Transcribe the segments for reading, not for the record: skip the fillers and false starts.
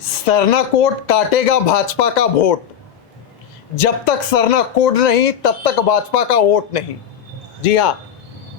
Sarna code काटेगा भाजपा का vote. जब तक सरना कोड नहीं तब तक भाजपा का वोट नहीं। जी हाँ,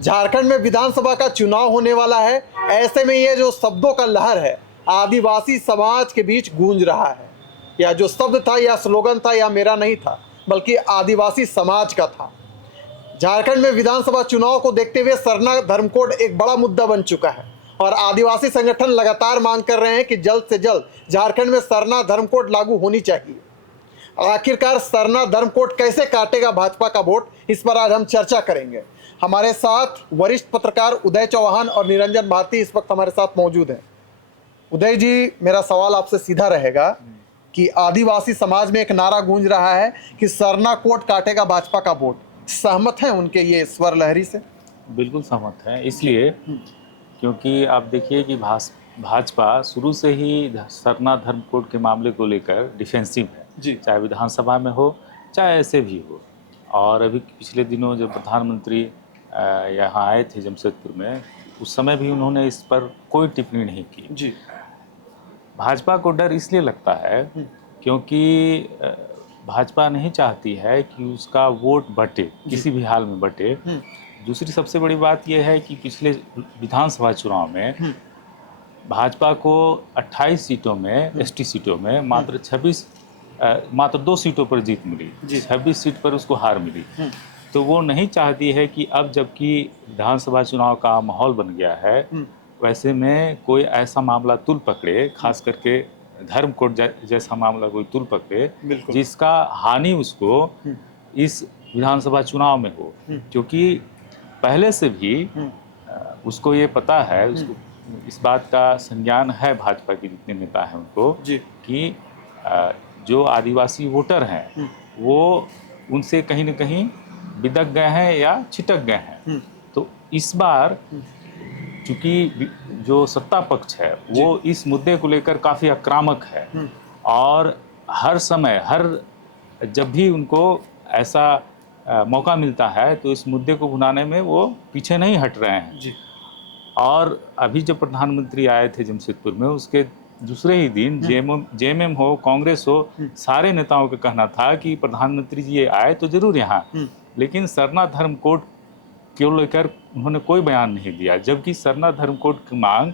झारखंड में विधानसभा का चुनाव होने वाला है। ऐसे में ये जो शब्दों का लहर है आदिवासी समाज के बीच गूंज रहा है। यह जो शब्द था या स्लोगन था यह मेरा नहीं था, बल्कि आदिवासी समाज का था। झारखंड में विधानसभा चुनाव को देखते हुए सरना धर्म कोड एक बड़ा मुद्दा बन चुका है और आदिवासी संगठन लगातार मांग कर रहे हैं कि जल्द से जल्द झारखंड में सरना धर्म कोड लागू होनी चाहिए। आखिरकार सरना धर्म कोड कैसे काटेगा भाजपा का वोट, इस पर आज हम चर्चा करेंगे। हमारे साथ वरिष्ठ पत्रकार उदय चौहान और निरंजन भारती इस वक्त हमारे साथ मौजूद हैं। उदय जी, मेरा सवाल आपसे सीधा रहेगा कि आदिवासी समाज में एक नारा गूंज रहा है कि सरना कोड काटेगा भाजपा का वोट। सहमत हैं उनके ये स्वर लहरी से? बिल्कुल सहमत है, इसलिए क्योंकि आप देखिए कि भाजपा शुरू से ही सरना धर्म कोड के मामले को लेकर डिफेंसिव है जी। चाहे विधानसभा में हो चाहे ऐसे भी हो। और अभी पिछले दिनों जब प्रधानमंत्री यहाँ आए थे जमशेदपुर में, उस समय भी उन्होंने इस पर कोई टिप्पणी नहीं की जी। भाजपा को डर इसलिए लगता है क्योंकि भाजपा नहीं चाहती है कि उसका वोट बटे, किसी भी हाल में बटे। दूसरी सबसे बड़ी बात यह है कि पिछले विधानसभा चुनाव में भाजपा को 28 सीटों में, एसटी सीटों में मात्र 2 सीटों पर जीत मिली, 26 सीट पर उसको हार मिली। तो वो नहीं चाहती है कि अब जबकि विधानसभा चुनाव का माहौल बन गया है, वैसे में कोई ऐसा मामला तुल पकड़े, खास करके धर्म कोड जैसा मामला कोई तुल पकड़े जिसका हानि उसको इस विधानसभा चुनाव में हो। क्योंकि पहले से भी उसको ये पता है, उसको इस बात का संज्ञान है, भाजपा के जितने नेता हैं उनको, कि जो आदिवासी वोटर हैं वो उनसे कहीं न कहीं बिदक गए हैं या छिटक गए हैं। तो इस बार चूँकि जो सत्ता पक्ष है वो इस मुद्दे को लेकर काफ़ी आक्रामक है और हर समय जब भी उनको ऐसा मौका मिलता है तो इस मुद्दे को भुनाने में वो पीछे नहीं हट रहे हैं। और अभी जब प्रधानमंत्री आए थे जमशेदपुर में, उसके दूसरे ही दिन जेएमएम हो, कांग्रेस हो, सारे नेताओं का कहना था कि प्रधानमंत्री जी ये आए तो जरूर यहाँ, लेकिन सरना धर्म कोड क्यों लेकर उन्होंने कोई बयान नहीं दिया। जबकि सरना धर्म कोड की मांग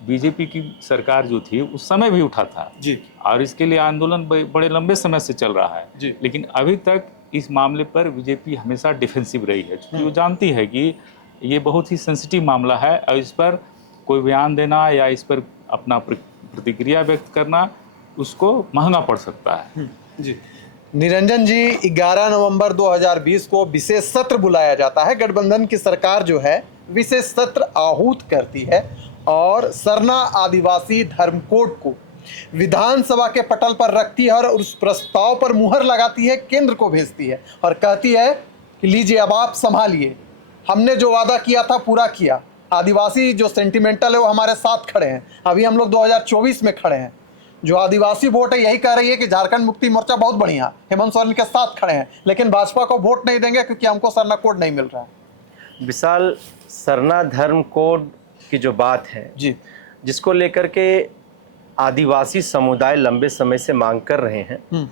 बीजेपी की सरकार जो थी उस समय भी उठा था और इसके लिए आंदोलन बड़े लंबे समय से चल रहा है। लेकिन अभी तक इस मामले पर बीजेपी हमेशा डिफेंसिव रही है, क्योंकि वो जानती है कि ये बहुत ही सेंसिटिव मामला है और इस पर कोई बयान देना या इस पर अपना प्रतिक्रिया व्यक्त करना उसको महंगा पड़ सकता है। जी निरंजन जी, 11 नवंबर 2020 को विशेष सत्र बुलाया जाता है। गठबंधन की सरकार जो है विशेष सत्र आहूत करती है और सरना आदिवासी धर्म कोड को विधानसभा के पटल पर रखती है और उस प्रस्ताव पर मुहर लगाती है, केंद्र को भेजती है और कहती है कि लीजिए अब आप संभालिए, हमने जो वादा किया था पूरा किया। आदिवासी जो सेंटिमेंटल है वो हमारे साथ खड़े हैं। अभी हम लोग 2024 में खड़े हैं। जो आदिवासी वोट है यही कह रही है कि झारखंड मुक्ति मोर्चा बहुत बढ़िया, हेमंत सोरेन के साथ खड़े हैं, लेकिन भाजपा को वोट नहीं देंगे क्योंकि हमको सरना कोड नहीं मिल रहा है। विशाल, सरना धर्म कोड की जो बात है जिसको लेकर के आदिवासी समुदाय लंबे समय से मांग कर रहे हैं,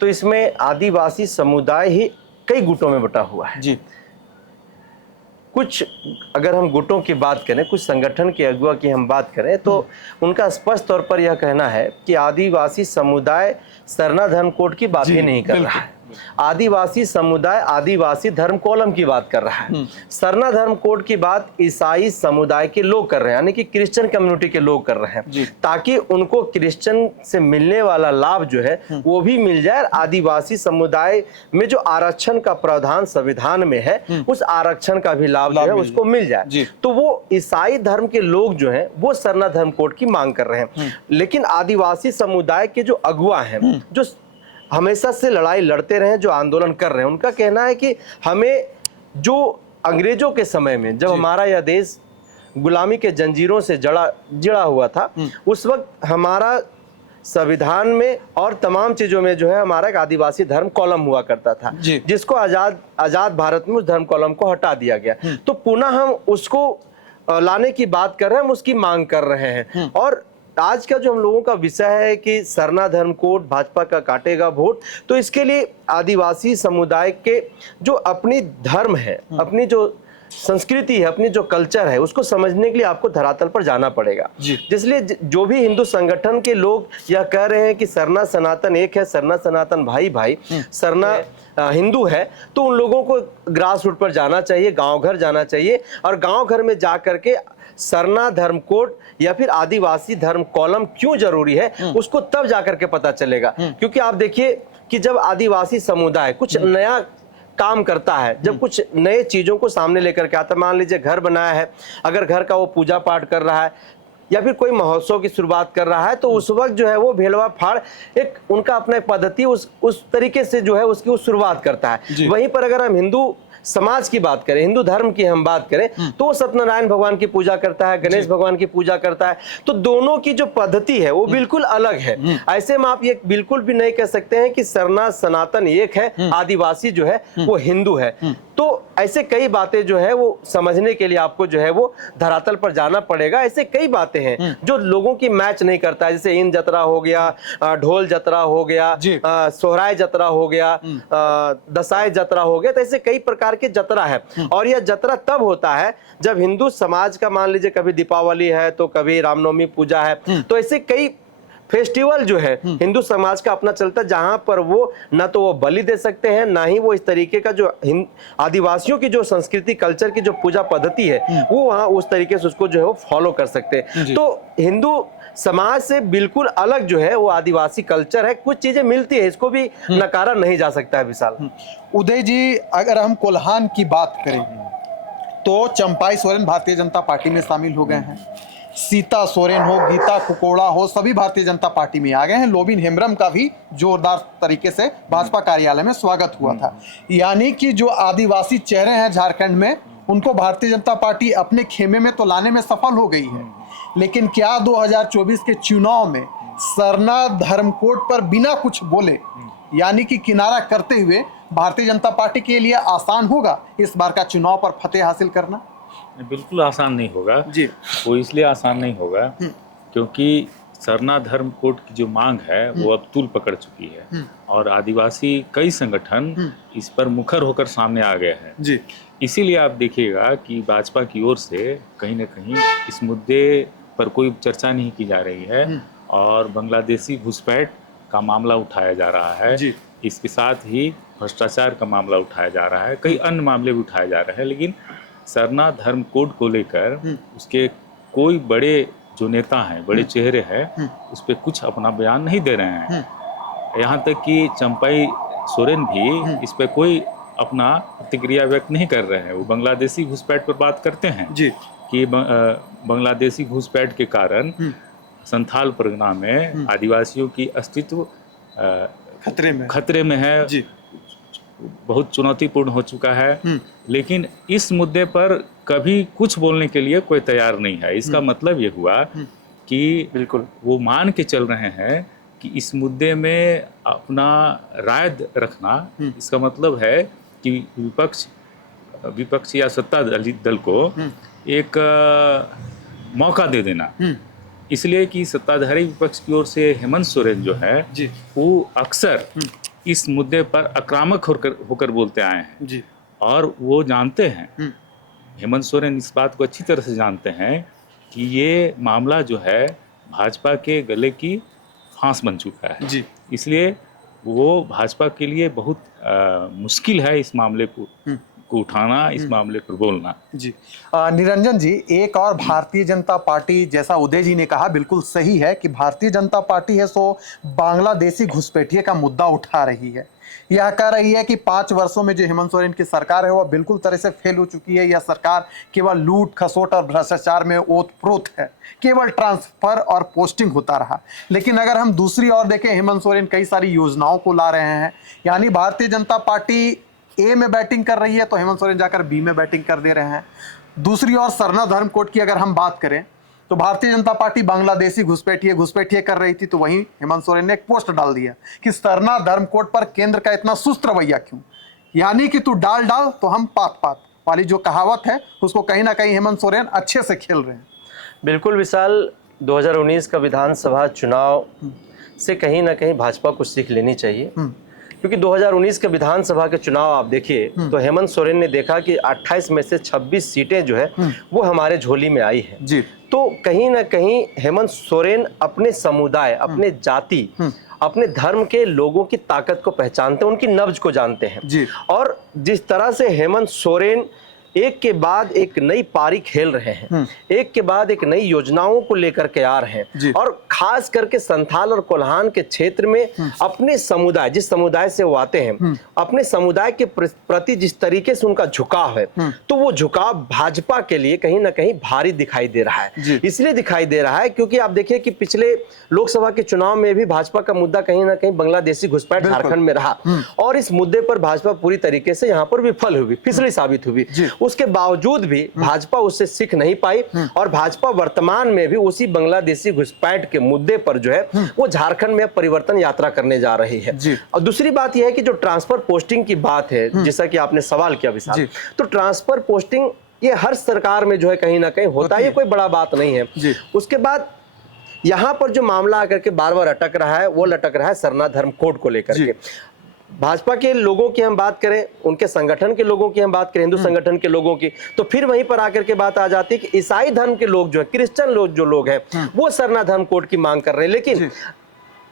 तो इसमें आदिवासी समुदाय ही कई गुटों में बटा हुआ है। कुछ अगर हम गुटों की बात करें, कुछ संगठन के अगुवा की हम बात करें, तो उनका स्पष्ट तौर पर यह कहना है कि आदिवासी समुदाय सरना धर्म कोड की बात ही नहीं कर रहा है। आदिवासी समुदाय आदिवासी धर्म कॉलम की बात कर रहा है। सरना धर्म कोड की बात ईसाई समुदाय के लोग कर रहे हैं, यानी कि क्रिश्चियन कम्युनिटी के लोग कर रहे हैं, ताकि उनको क्रिश्चियन से मिलने वाला लाभ जो है वो भी मिल जाए। आदिवासी समुदाय में जो आरक्षण का प्रावधान संविधान में है उस आरक्षण का भी लाभ जो है उसको मिल जाए। तो वो ईसाई धर्म के लोग जो है वो सरना धर्म कोड की मांग कर रहे हैं। लेकिन आदिवासी समुदाय के जो अगुवा हैं, जो हमेशा से लड़ाई लड़ते रहे, जो आंदोलन कर रहे हैं, उनका कहना है कि हमें जो अंग्रेजों के समय में जब हमारा यह देश गुलामी के जंजीरों से जड़ा हुआ था, उस वक्त हमारा संविधान में और तमाम चीजों में जो है हमारा एक आदिवासी धर्म कॉलम हुआ करता था, जिसको आजाद भारत में उस धर्म कॉलम को हटा दिया गया। तो पुनः हम उसको लाने की बात कर रहे हैं, हम उसकी मांग कर रहे हैं। और आज का जो हम लोगों का विषय है कि सरना धर्म कोड भाजपा का काटेगा वोट, तो इसके लिए आदिवासी समुदाय के जो अपनी धर्म है, अपनी जो संस्कृति है, अपनी जो कल्चर है, उसको समझने के लिए आपको धरातल पर जाना पड़ेगा। इसलिए जो भी हिंदू संगठन के लोग यह कह रहे हैं कि सरना सनातन एक है, सरना सनातन भाई भाई, सरना हिंदू है, तो उन लोगों को ग्रास रूट पर जाना चाहिए, गांव घर जाना चाहिए और गांव घर में जा करके सरना धर्म कोड या फिर आदिवासी धर्म कॉलम क्यों जरूरी है उसको तब जाकर के पता चलेगा। क्योंकि आप देखिए कि जब आदिवासी समुदाय कुछ नया काम करता है, जब कुछ नए चीजों को सामने लेकर के आता है, मान लीजिए घर बनाया है, अगर घर का वो पूजा पाठ कर रहा है या फिर कोई महोत्सव की शुरुआत कर रहा है, तो उस वक्त जो है वो भेड़वा फाड़ एक उनका अपना एक पद्धति उस तरीके से जो है उसकी वो शुरुआत करता है। वहीं पर अगर हम हिंदू समाज की बात करें, हिंदू धर्म की हम बात करें, तो वो सत्यनारायण भगवान की पूजा करता है, गणेश भगवान की पूजा करता है, तो दोनों की जो पद्धति है वो बिल्कुल अलग है। ऐसे में आप ये बिल्कुल भी नहीं कह सकते हैं कि सरना सनातन एक है, आदिवासी जो है वो हिंदू है। तो ऐसे कई बातें जो है वो समझने के लिए आपको जो है वो धरातल पर जाना पड़ेगा। ऐसे कई बातें हैं जो लोगों की मैच नहीं करता है, जैसे इन जतरा हो गया, ढोल जतरा हो गया, सोहराय जतरा हो गया, दसाई जतरा हो गया, तो ऐसे कई प्रकार के जतरा है। और यह जतरा तब होता है जब हिंदू समाज का मान लीजिए कभी दीपावली है तो कभी रामनवमी पूजा है, तो ऐसे कई फेस्टिवल जो है हिंदू समाज का अपना चलता है, जहां पर वो ना तो वो बलि दे सकते हैं, ना ही वो इस तरीके का जो आदिवासियों की जो संस्कृति कल्चर की जो पूजा पद्धति है वो वहां उस तरीके से उसको जो है वो फॉलो कर सकते हैं। तो हिंदू समाज से बिल्कुल अलग जो है वो आदिवासी कल्चर है, कुछ चीजें मिलती है, इसको भी नकारा नहीं जा सकता है। विशाल उदय जी, अगर हम कोल्हान की बात करें तो चंपाई सोरेन भारतीय जनता पार्टी में शामिल हो गए हैं, सीता सोरेन हो, गीता कुकोड़ा हो, सभी भारतीय जनता पार्टी में आ गए हैं। लोबिन हेम्ब्रम का भी जोरदार तरीके से भाजपा कार्यालय में स्वागत हुआ था। यानी कि जो आदिवासी चेहरे हैं झारखंड में, उनको भारतीय जनता पार्टी अपने खेमे में तो लाने में सफल हो गई है। लेकिन क्या 2024 के चुनाव में सरना धर्म कोड पर बिना कुछ बोले, यानी कि किनारा करते हुए, भारतीय जनता पार्टी के लिए आसान होगा इस बार का चुनाव पर फतेह हासिल करना? बिल्कुल आसान नहीं होगा जी। वो इसलिए आसान नहीं होगा क्योंकि सरना धर्म कोड की जो मांग है वो अब तूल पकड़ चुकी है और आदिवासी कई संगठन इस पर मुखर होकर सामने आ गए हैं जी। इसीलिए आप देखिएगा कि भाजपा की ओर से कहीं न कहीं इस मुद्दे पर कोई चर्चा नहीं की जा रही है और बांग्लादेशी घुसपैठ का मामला उठाया जा रहा है जी। इसके साथ ही भ्रष्टाचार का मामला उठाया जा रहा है, कई अन्य मामले भी उठाए जा रहे हैं, लेकिन सरना धर्म कोड को लेकर उसके कोई बड़े जो नेता हैं, बड़े चेहरे हैं, उस पर कुछ अपना बयान नहीं दे रहे हैं। यहाँ तक कि चंपाई सोरेन भी इस पर कोई अपना प्रतिक्रिया व्यक्त नहीं कर रहे हैं। वो बांग्लादेशी घुसपैठ पर बात करते हैं जी कि बांग्लादेशी घुसपैठ के कारण संथाल परगना में आदिवासियों की अस्तित्व खतरे में है जी, बहुत चुनौतीपूर्ण हो चुका है। लेकिन इस मुद्दे पर कभी कुछ बोलने के लिए कोई तैयार नहीं है। इसका मतलब ये हुआ कि बिल्कुल वो मान के चल रहे हैं कि इस मुद्दे में अपना राय रखना, इसका मतलब है कि विपक्ष या सत्ता दल को एक मौका दे देना, इसलिए कि सत्ताधारी विपक्ष की ओर से हेमंत सोरेन जो है वो अक्सर इस मुद्दे पर आक्रामक होकर बोलते आए हैं जी। और वो जानते हैं, हेमंत सोरेन इस बात को अच्छी तरह से जानते हैं कि ये मामला जो है भाजपा के गले की फांस बन चुका है जी। इसलिए वो भाजपा के लिए बहुत मुश्किल है इस मामले को उठाना, इस मामले पर बोलना जी। निरंजन जी, एक और भारतीय जनता पार्टी, जैसा उदय जी ने कहा बिल्कुल सही है कि भारतीय जनता पार्टी है सो बांग्लादेशी घुसपैठिए का मुद्दा उठा रही है। यह कह रही है कि 5 वर्षों में जो हेमंत सोरेन की सरकार है वह बिल्कुल तरह से फेल हो चुकी है। यह सरकार केवल लूट खसोट और भ्रष्टाचार में ओतप्रोत है, केवल ट्रांसफर और पोस्टिंग होता रहा। लेकिन अगर हम दूसरी ओर देखें, हेमंत सोरेन कई सारी योजनाओं को ला रहे हैं, यानी भारतीय जनता पार्टी ए में बैटिंग कर रही है तो हेमंत सोरेन जाकर बी में बैटिंग कर दे रहे हैं। दूसरी ओर सरना धर्म कोड की अगर हम बात करें तो भारतीय जनता पार्टी बांग्लादेशी घुसपैठिए कर रही थी, तो वहीं हेमंत सोरेन ने एक पोस्ट डाल दिया कि सरना धर्म कोड पर केंद्र का इतना सुस्त रवैया क्यों, यानी कि तू डाल तो हम पात वाली जो कहावत है उसको कहीं ना कहीं हेमंत सोरेन अच्छे से खेल रहे हैं। बिल्कुल विशाल, 2019 का विधानसभा चुनाव से कहीं ना कहीं भाजपा को सीख लेनी चाहिए, क्योंकि 2019 के विधानसभा के चुनाव आप देखिए तो हेमंत सोरेन ने देखा कि 28 में से 26 सीटें जो है वो हमारे झोली में आई है जी। तो कहीं ना कहीं हेमंत सोरेन अपने समुदाय, अपने जाति, अपने धर्म के लोगों की ताकत को पहचानते हैं, उनकी नब्ज को जानते हैं जी। और जिस तरह से हेमंत सोरेन एक के बाद एक नई पारी खेल रहे हैं, एक के बाद एक नई योजनाओं को लेकर के आ रहे हैं और खास करके संथाल और कोल्हान के क्षेत्र में अपने समुदाय, जिस समुदाय से वो आते हैं, अपने समुदाय के प्रति जिस तरीके से उनका झुकाव है, तो वो झुकाव भाजपा के लिए कहीं ना कहीं भारी दिखाई दे रहा है। इसलिए दिखाई दे रहा है क्योंकि आप देखिए कि पिछले लोकसभा के चुनाव में भी भाजपा का मुद्दा कहीं ना कहीं बांग्लादेशी घुसपैठ झारखंड में रहा और इस मुद्दे पर भाजपा पूरी तरीके से यहाँ पर विफल हुई, फिसली साबित हुई। उसके बावजूद भी भाजपा उससे सीख नहीं पाई और भाजपा वर्तमान में भी उसी बांग्लादेशी घुसपैठ के मुद्दे पर जो है वो झारखंड में परिवर्तन यात्रा करने जा रही है। और दूसरी बात यह है कि जो ट्रांसफर पोस्टिंग की बात है, जैसा कि आपने सवाल किया विशाल, तो ट्रांसफर पोस्टिंग ये हर सरकार में जो है कहीं ना कहीं होता है, ये कोई बड़ा बात नहीं है। उसके बाद यहाँ पर जो मामला आकर के बार बार अटक रहा है वो लटक रहा है सरना धर्म कोड को लेकर के। भाजपा के लोगों की हम बात करें, उनके संगठन के लोगों की हम बात करें, हिंदू संगठन के लोगों की, तो फिर वहीं पर आकर के बात आ जाती है कि ईसाई धर्म के लोग जो है, क्रिश्चियन लोग जो लोग हैं वो सरना धर्म कोड की मांग कर रहे हैं। लेकिन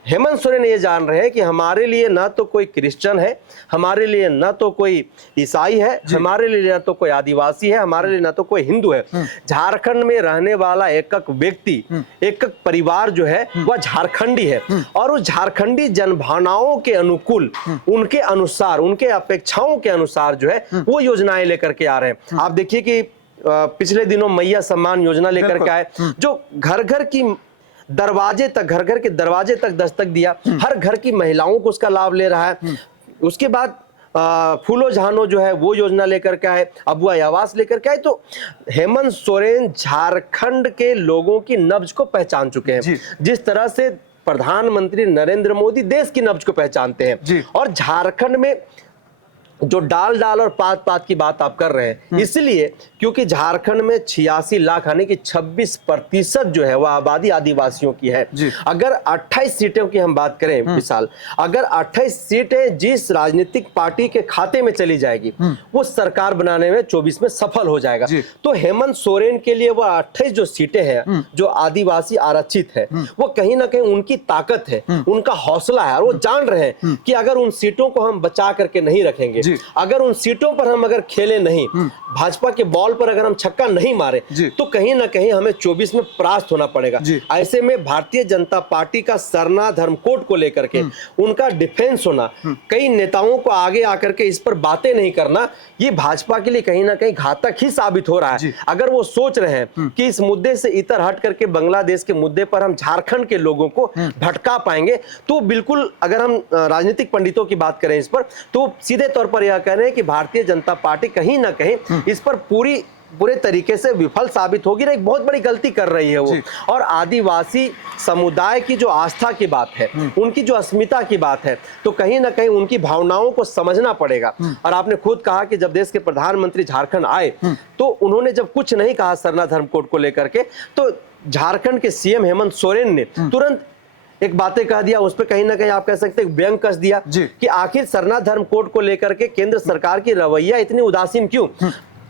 हेमंत सोरेन ये जान रहे हैं कि हमारे लिए ना तो कोई क्रिश्चियन है, हमारे लिए ना तो कोई ईसाई है, हमारे लिए ना तो कोई आदिवासी है, हमारे लिए ना तो कोई हिंदू है। झारखंड में रहने वाला एक एक व्यक्ति, एक एक परिवार जो है वह झारखंडी है और उस झारखंडी जनभावनाओं के अनुकूल, उनके अनुसार, उनके अपेक्षाओं के अनुसार जो है वो योजनाएं लेकर के आ रहे हैं। आप देखिए कि पिछले दिनों मैया सम्मान योजना लेकर के आए, जो घर घर की दरवाजे तक, घर घर के दरवाजे तक दस्तक दिया, हर घर की महिलाओं को उसका लाभ ले रहा है। उसके बाद फूलो जहानो जो है वो योजना लेकर के आए, अबुआ आवास लेकर के आए। तो हेमंत सोरेन झारखंड के लोगों की नब्ज को पहचान चुके हैं, जिस तरह से प्रधानमंत्री नरेंद्र मोदी देश की नब्ज को पहचानते हैं। और झारखंड में जो डाल डाल और पात पात की बात आप कर रहे हैं, इसलिए क्योंकि झारखंड में 86 लाख यानी कि 26% जो है वह आबादी आदिवासियों की है। अगर 28 सीटों की हम बात करें विशाल, अगर 28 सीटें जिस राजनीतिक पार्टी के खाते में चली जाएगी वो सरकार बनाने में 24 में सफल हो जाएगा। तो हेमंत सोरेन के लिए वह 28 जो सीटें हैं जो आदिवासी आरक्षित है, वो कहीं ना कहीं उनकी ताकत है, उनका हौसला है और वो जान रहे हैं कि अगर उन सीटों को हम बचा करके नहीं रखेंगे, अगर उन सीटों पर हम अगर खेले नहीं, भाजपा के बॉल पर अगर हम छक्का नहीं मारे, तो कहीं ना कहीं हमें 24 में परास्त होना पड़ेगा। ऐसे में भारतीय जनता पार्टी का सरना धर्म कोड को लेकर के उनका डिफेंस होना, कई नेताओं को आगे आकर के इस पर बातें नहीं करना, ये भाजपा के लिए कहीं ना कहीं घातक ही साबित हो रहा है। अगर वो सोच रहे हैं कि इस मुद्दे से इतर हट करके बांग्लादेश के मुद्दे पर हम झारखंड के लोगों को भटका पाएंगे, तो बिल्कुल, अगर हम राजनीतिक पंडितों की बात करें इस पर, तो सीधे तौर पर यह कह रहे हैं कि भारतीय जनता पार्टी कहीं ना कहीं इस पर पूरे तरीके से विफल साबित होगी, एक बहुत बड़ी गलती कर रही है वो। और आदिवासी समुदाय की जो आस्था की बात है, उनकी जो अस्मिता की बात है, तो कहीं ना कहीं उनकी भावनाओं को समझना पड़ेगा। और आपने खुद कहा कि जब देश के प्रधानमंत्री झारखंड आए तो उन्होंने जब कुछ नहीं कहा सरना धर्म कोड को लेकर के, तो झारखंड के सीएम हेमंत सोरेन ने तुरंत एक बातें कह दिया, उस पर कहीं ना कहीं आप कह सकते हैं व्यंग कस दिया कि आखिर सरना धर्म कोड को लेकर के केंद्र सरकार की रवैया इतनी उदासीन क्यों।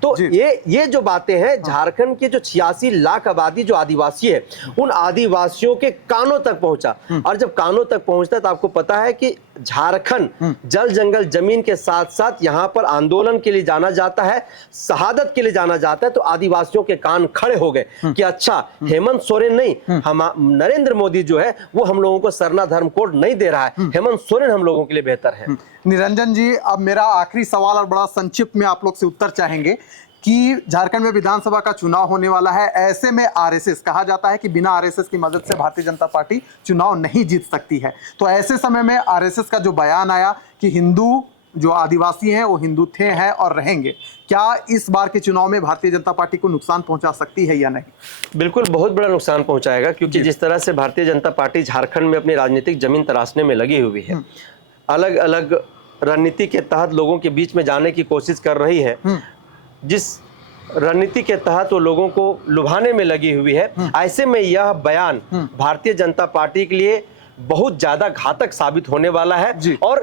तो ये जो बातें हैं, झारखंड के जो 86 लाख आबादी जो आदिवासी है, उन आदिवासियों के कानों तक पहुंचा। और जब कानों तक पहुंचता है तो आपको पता है कि झारखंड जल जंगल जमीन के साथ साथ यहाँ पर आंदोलन के लिए जाना जाता है, शहादत के लिए जाना जाता है। तो आदिवासियों के कान खड़े हो गए कि अच्छा, हेमंत सोरेन नहीं, हम नरेंद्र मोदी जो है वो हम लोगों को सरना धर्म कोड नहीं दे रहा है, हेमंत सोरेन हम लोगों के लिए बेहतर है। निरंजन जी, अब मेरा आखिरी सवाल और बड़ा संक्षिप्त में आप लोग से उत्तर चाहेंगे कि झारखंड में विधानसभा का चुनाव होने वाला है, ऐसे में आरएसएस, कहा जाता है कि बिना आरएसएस की मदद से भारतीय जनता पार्टी चुनाव नहीं जीत सकती है, तो ऐसे समय में आरएसएस का जो बयान आया कि हिंदू जो आदिवासी हैं वो हिंदू थे, हैं और रहेंगे, क्या इस बार के चुनाव में भारतीय जनता पार्टी को नुकसान पहुंचा सकती है या नहीं? बिल्कुल, बहुत बड़ा नुकसान पहुंचाएगा, क्योंकि जिस तरह से भारतीय जनता पार्टी झारखंड में अपनी राजनीतिक जमीन तराशने में लगी हुई है, अलग अलग रणनीति के तहत लोगों के बीच में जाने की कोशिश कर रही है, जिस रणनीति के तहत वो लोगों को लुभाने में लगी हुई है। ऐसे में यह बयान भारतीय जनता पार्टी के लिए बहुत ज्यादा घातक साबित होने वाला है और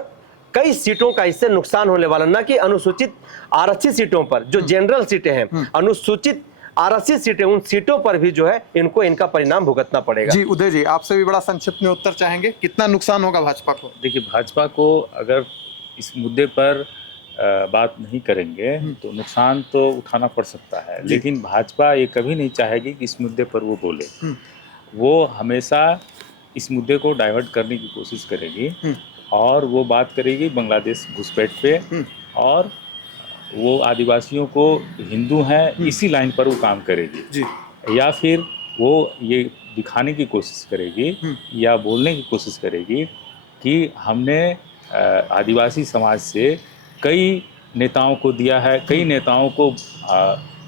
कई सीटों का इससे नुकसान होने वाला, न कि अनुसूचित आरक्षित सीटों पर जो जनरल सीटें हैं, अनुसूचित आरक्षित सीटें, उन सीटों पर भी जो है इनको इनका परिणाम भुगतना पड़ेगा। जी उदय जी, आपसे भी बड़ा संक्षिप्त में उत्तर चाहेंगे, कितना नुकसान होगा भाजपा को? देखिए, भाजपा को अगर इस मुद्दे पर बात नहीं करेंगे तो नुकसान तो उठाना पड़ सकता है, लेकिन भाजपा ये कभी नहीं चाहेगी कि इस मुद्दे पर वो बोले। वो हमेशा इस मुद्दे को डाइवर्ट करने की कोशिश करेगी और वो बात करेगी बांग्लादेश घुसपैठ पे, और वो आदिवासियों को हिंदू हैं इसी लाइन पर वो काम करेगी जी। या फिर वो ये दिखाने की कोशिश करेगी या बोलने की कोशिश करेगी कि हमने आदिवासी समाज से कई नेताओं को दिया है, कई नेताओं को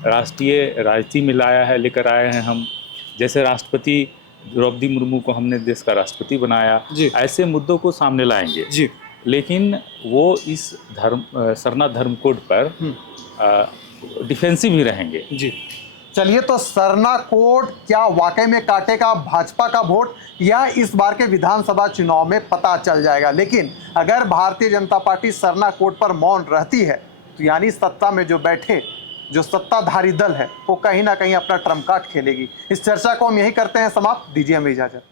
राष्ट्रीय राजनीति में लाया है, लेकर आए हैं हम। जैसे राष्ट्रपति द्रौपदी मुर्मू को हमने देश का राष्ट्रपति बनाया, ऐसे मुद्दों को सामने लाएंगे जी। लेकिन वो इस सरना धर्म कोड पर डिफेंसिव ही रहेंगे जी। चलिए, तो सरना कोड क्या वाकई में काटेगा भाजपा का वोट, या इस बार के विधानसभा चुनाव में पता चल जाएगा। लेकिन अगर भारतीय जनता पार्टी सरना कोड पर मौन रहती है तो यानी सत्ता में जो बैठे जो सत्ताधारी दल है वो कहीं ना कहीं अपना ट्रम्प कार्ड खेलेगी। इस चर्चा को हम यही करते हैं समाप्त। दीजिए हमें इजाजत।